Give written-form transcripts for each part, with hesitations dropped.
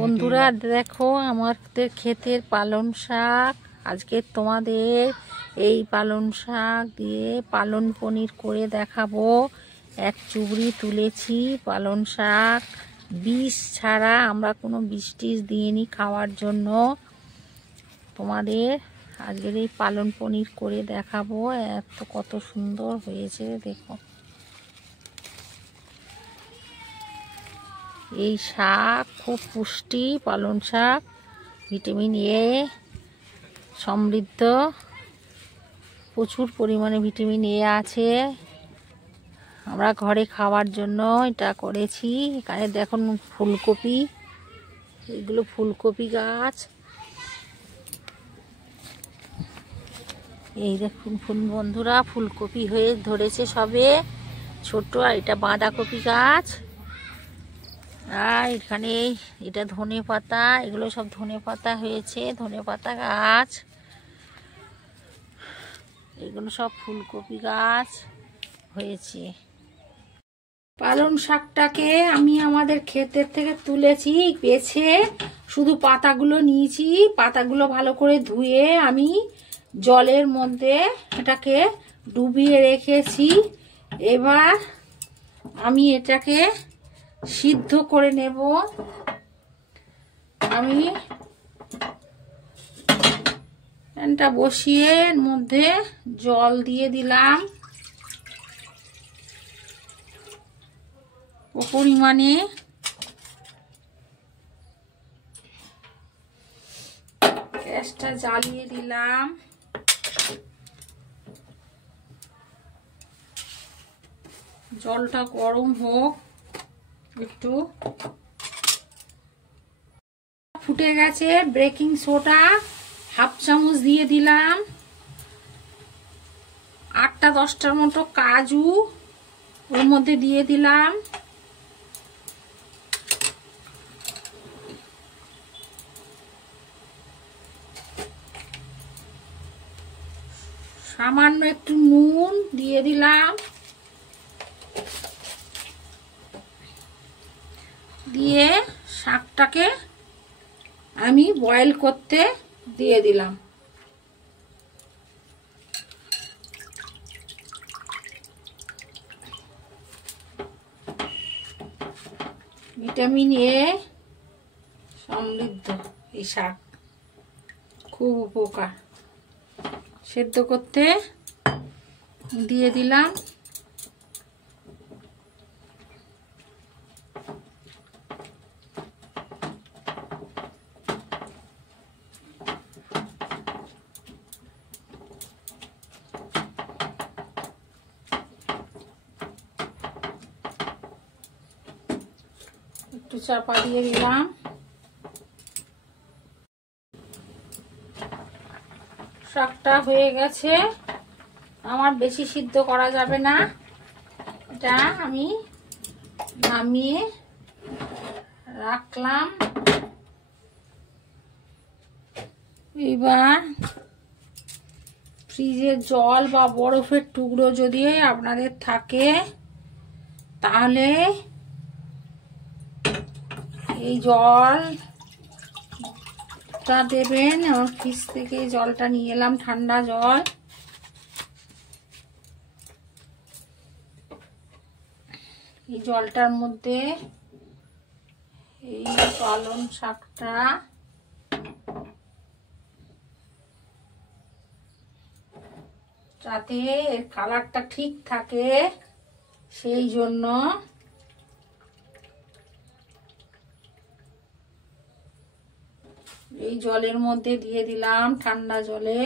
বন্ধুরা দেখো আমাদের ক্ষেতের পালং শাক। আজকে তোমাদের এই পালং শাক দিয়ে পালং পনির করে দেখাবো। এক চুবড়ি তুলেছি পালং শাক, বিষ ছাড়া, আমরা কোনো বিষ টিষ দিইনি খাওয়ার জন্য। তোমাদের আজকের এই পালং পনির করে দেখাবো। কত সুন্দর হয়েছে দেখো। এই শাক খুব পুষ্টি, পালং শাক ভিটামিন এ সমৃদ্ধ, প্রচুর পরিমাণে ভিটামিন এ আছে। আমরা ঘরে খাওয়ার জন্য এটা করেছি। এখানে দেখুন ফুলকপি, এগুলো ফুলকপি গাছ। এই দেখুন বন্ধুরা ফুলকপি হয়ে ধরেছে সবে ছোট। আর এটা বাঁধাকপি গাছ। আর এখানে এটা ধনে পাতা, এগুলো সব ধনে পাতা হয়েছে, ধনে পাতা গাছ। এগুলো সব ফুলকপি গাছ হয়েছে। পালং শাকটাকে আমি আমাদের ক্ষেতের থেকে তুলেছি, বেছে শুধু পাতাগুলো নিয়েছি। পাতাগুলো ভালো করে ধুয়ে আমি জলের মধ্যে এটাকে ডুবিয়ে রেখেছি। এবার আমি এটাকে সিদ্ধ করে নেব। আমি প্যানটা বসিয়ে এর মধ্যে জল দিয়ে দিলাম পরিমাণে। গ্যাসটা জ্বালিয়ে দিলাম। জলটা গরম হোক একটু। ফুটে গেছে। বেকিং সোডা হাফ চামচ দিয়ে দিলাম। 8-10টার মতো কাজু ওর মধ্যে দিয়ে দিলাম। সামান্য একটু নুন দিয়ে দিলাম। দিয়ে শাকটাকে আমি বয়েল করতে দিয়ে দিলাম। ভিটামিন এ সমৃদ্ধ এই শাক, খুব উপকার। সেদ্ধ করতে দিয়ে দিলাম। একটু চাপা দিয়ে দিলাম। শাকটা হয়ে গেছে। আমার বেশি সিদ্ধ করা যাবে না। এটা আমি নামিয়ে রাখলাম। এবার ফ্রিজের জল বা বরফের টুকরো যদি আপনাদের থাকে তাহলে এই জলটা দেবেন। আমার ফ্রিজ থেকে জলটা নিয়ে এলাম, ঠান্ডা জল। এই জলটার মধ্যে এই পালং শাকটা যাতে এর কালারটা ঠিক থাকে সেই জন্য এই জলের মধ্যে দিয়ে দিলাম, ঠান্ডা জলে।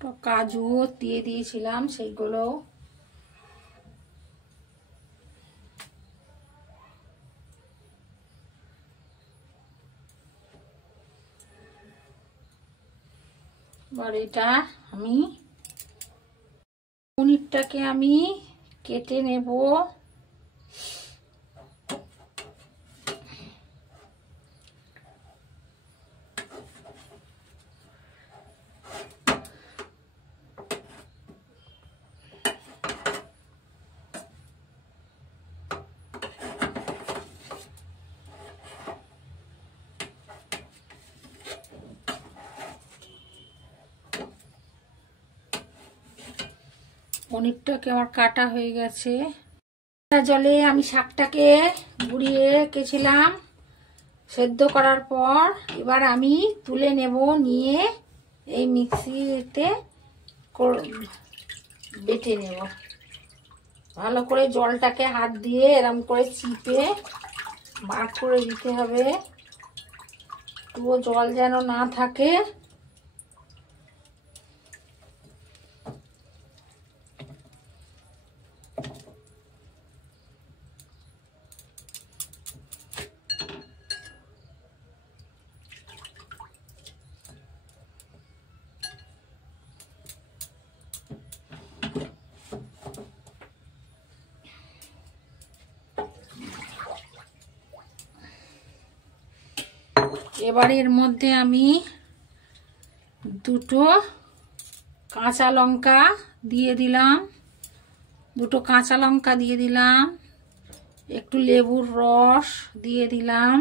তো কাজুও দিয়ে দিয়েছিলাম, সেইগুলো এবার এটা আমি পনিরটাকে আমি কেটে নেব। পনিরটাকে আমার কাটা হয়ে গেছে। জলে আমি শাকটাকে গুঁড়িয়ে রেখেছিলাম সেদ্ধ করার পর। এবার আমি তুলে নেব, নিয়ে এই মিক্সিতে বেটে নেব। ভালো করে জলটাকে হাত দিয়ে এরম করে চিপে বার করে দিতে হবে, একটুও জল যেন না থাকে। এবার এর মধ্যে আমি দুটো কাঁচা লঙ্কা দিয়ে দিলাম, একটু লেবুর রস দিয়ে দিলাম।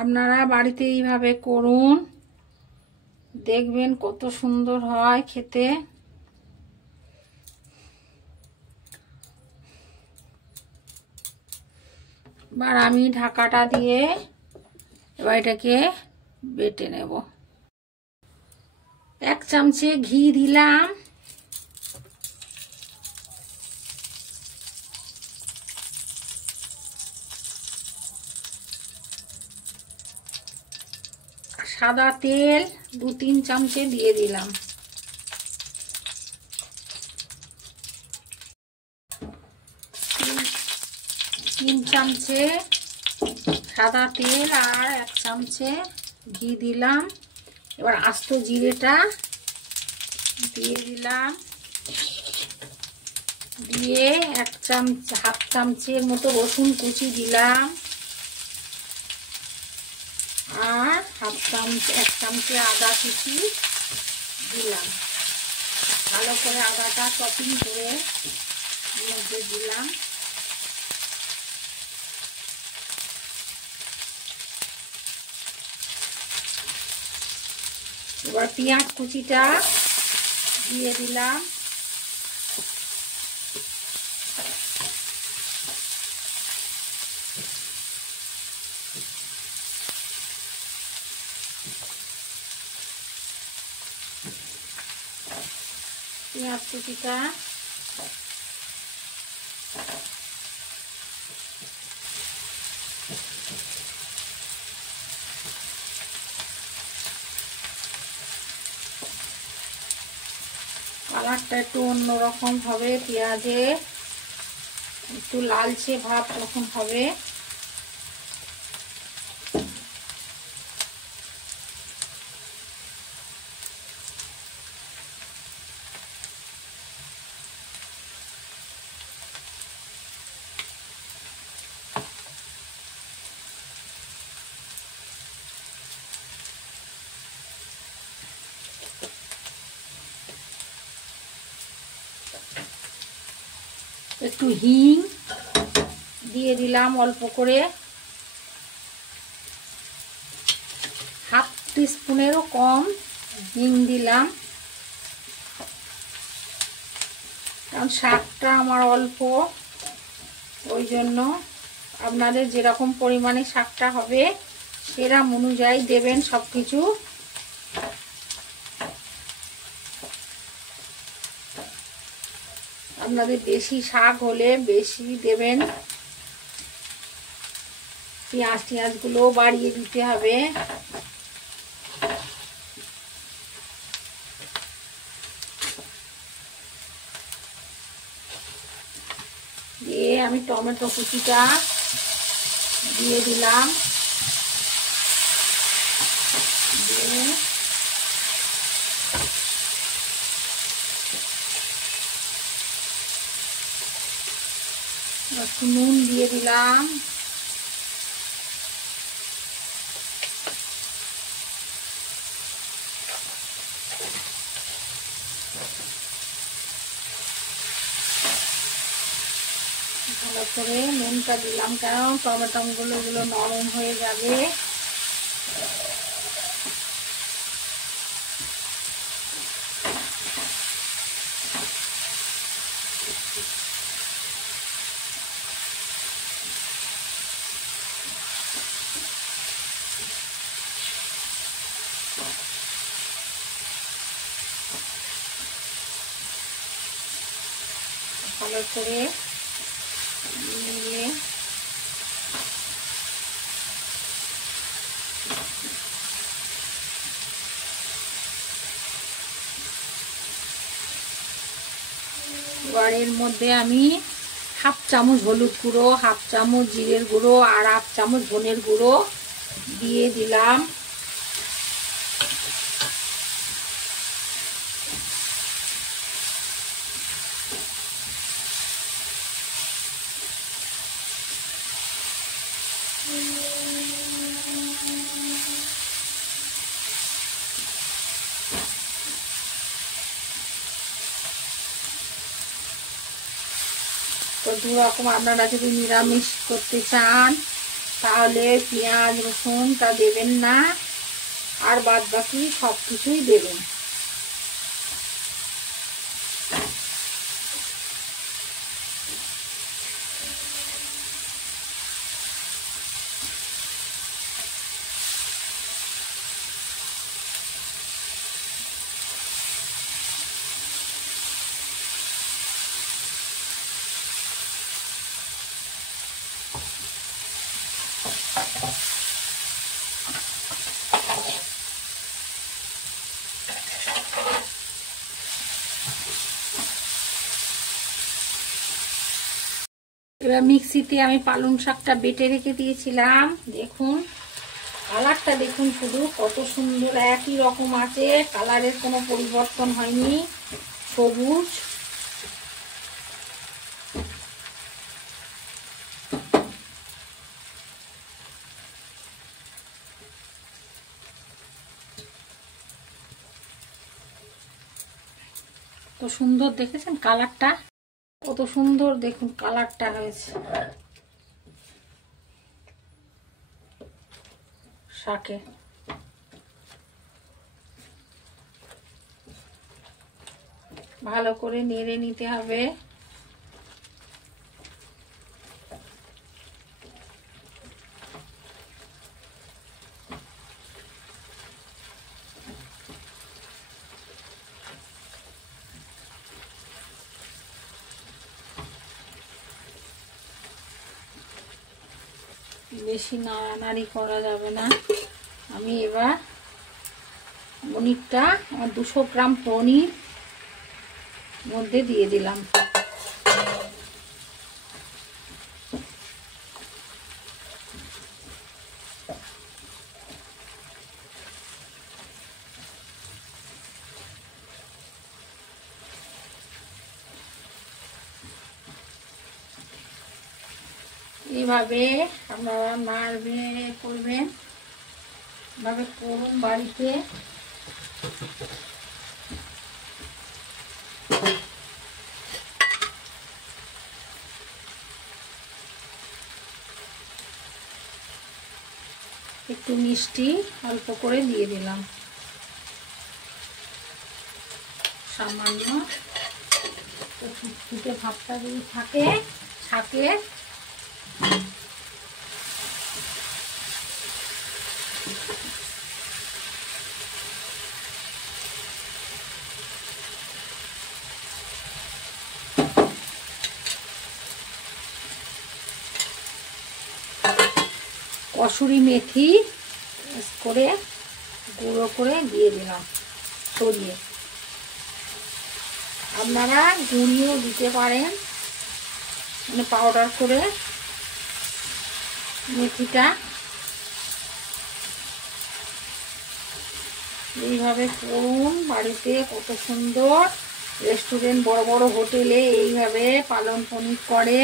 আপনারা বাড়িতে এইভাবে করুন, দেখবেন কত সুন্দর হয় খেতে। এবার আমি ঢাকাটা দিয়ে এবার এটাকে বেটে নেব। এক চামচে ঘি দিলাম, সাদা তেল 2-3 চামচে দিয়ে দিলাম। তিন চামচে সাদা তেল আর 1 চামচে ঘি দিলাম। এবার আস্ত জিরেটা দিয়ে দিলাম, দিয়ে 1.5 চামচের মতো রসুন কুচি দিলাম, আর 1 চামচে আদা কুচি দিলাম। ভালো করে আদাটা চপিং করে মধ্যে দিলাম। এবার পেঁয়াজ কুচিটা দিয়ে দিলাম, পেঁয়াজ কুচিটা কালারটা একটু অন্যরকম হবে, পেঁয়াজে একটু লালচে ভাব যখন হবে। একটু হিং দিয়ে দিলাম অল্প করে, 1/2 টিস্পুনেরও কম হিং দিলাম, কারণ শাকটা আমার অল্প, ওই জন্য আপনাদের যেরকম পরিমাণে শাকটা হবে সেরকম অনুযায়ী দেবেন সব কিছু। আপনাদের বেশি শাক হলে বেশি দেবেন, পেঁয়াজগুলো বাড়িয়ে দিতে হবে। দিয়ে আমি টমেটো কুচিটা দিয়ে দিলাম, একটু নুন দিয়ে দিলাম, ভালো করে নুনটা দিলাম কারণ টমেটোগুলো এগুলো নরম হয়ে যাবে। ভালো করে নিয়ে এবার এর মধ্যে আমি হাফ চামচ হলুদ গুঁড়ো, হাফ চামচ জিরের গুঁড়ো আর হাফ চামচ ধনের গুঁড়ো দিয়ে দিলাম। তো দু রকম, আপনারা যদি নিরামিষ করতে চান তাহলে পেঁয়াজ রসুনটা দেবেন না, আর বাদ বাকি সব কিছুই দেবেন। এবার মিক্সিতে আমি পালং শাকটা বেটে রেখে দিয়েছিলাম। দেখুন কালারটা, দেখুন শুধু কত সুন্দর, একই রকম আছে, কালারের কোনো পরিবর্তন হয়নি, সবুজ। কত সুন্দর দেখেছেন কালারটা, কত সুন্দর দেখুন কালারটা হয়েছে শাকে। ভালো করে নেড়ে নিতে হবে। বেশি নাড়ানাড়ি করা যাবে না। আমি এবার পনিরটা, আমার 200 গ্রাম পনির মধ্যে দিয়ে দিলাম। এইভাবে আপনারা নাড়বে করবেন, এভাবে করুন বাড়িতে। একটু মিষ্টি অল্প করে দিয়ে দিলাম, সামান্য। ফুটফুটে ভাবটা যদি থাকে ছাকে কসুরি মেথি করে গুঁড়ো করে দিয়ে দিলাম ছড়িয়ে। আপনারা গুঁড়িয়েও দিতে পারেন, মানে পাউডার করে মেথিটা। এইভাবে করুন বাড়িতে, কত সুন্দর। রেস্টুরেন্ট, বড় বড় হোটেলে এইভাবে পালং পনির করে।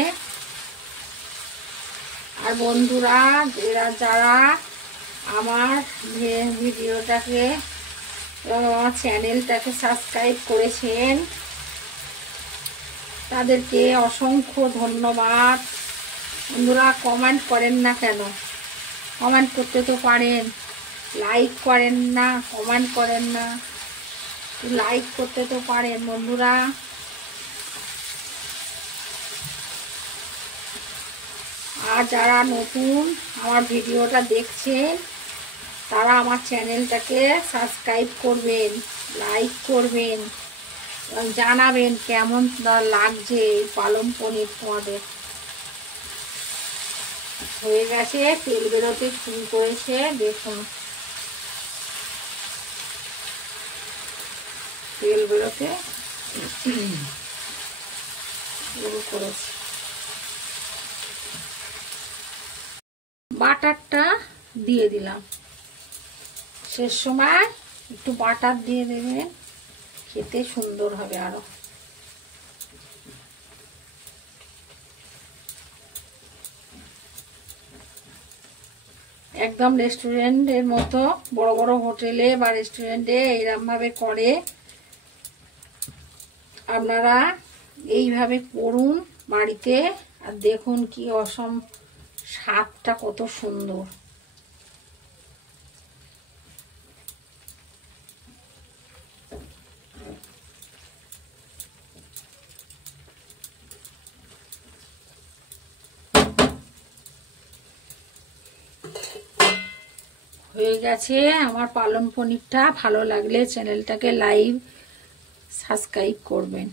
আর বন্ধুরা যারা আমার ভিডিওটাকে এবং আমার চ্যানেলটাকে সাবস্ক্রাইব করেছেন তাদেরকে অসংখ্য ধন্যবাদ। বন্ধুরা কমেন্ট করেন না কেন? কমেন্ট করতে তো পারেন, লাইক করেন না, কমেন্ট করেন না, লাইক করতে তো পারেন বন্ধুরা। আর যারা নতুন আমার ভিডিওটা দেখছেন তারা আমার চ্যানেলটাকে সাবস্ক্রাইব করবেন, লাইক করবেন, জানাবেন কেমন লাগছে এই পালং পনির তোমাদের। হয়ে গেছে, তেল বেরোতে শুরু করেছে, দেখুন তেল বেরোতে শুরু করেছে। বাটারটা দিয়ে দিলাম, শেষ সময় একটু বাটার দিয়ে দেবেন, খেতে সুন্দর হবে আরো। একদম রেস্টুরেন্টের মতো, বড় বড় হোটেলে বা রেস্টুরেন্টে এইরকম ভাবে করে। আপনারা এইভাবে করুন বাড়িতে, আর দেখুন কি অসম স্বাদটা কত সুন্দর। হয়ে গেছে আমার পালং পনিরটা। ভালো লাগলে চ্যানেলটাকে লাইক সাবস্ক্রাইব করবেন।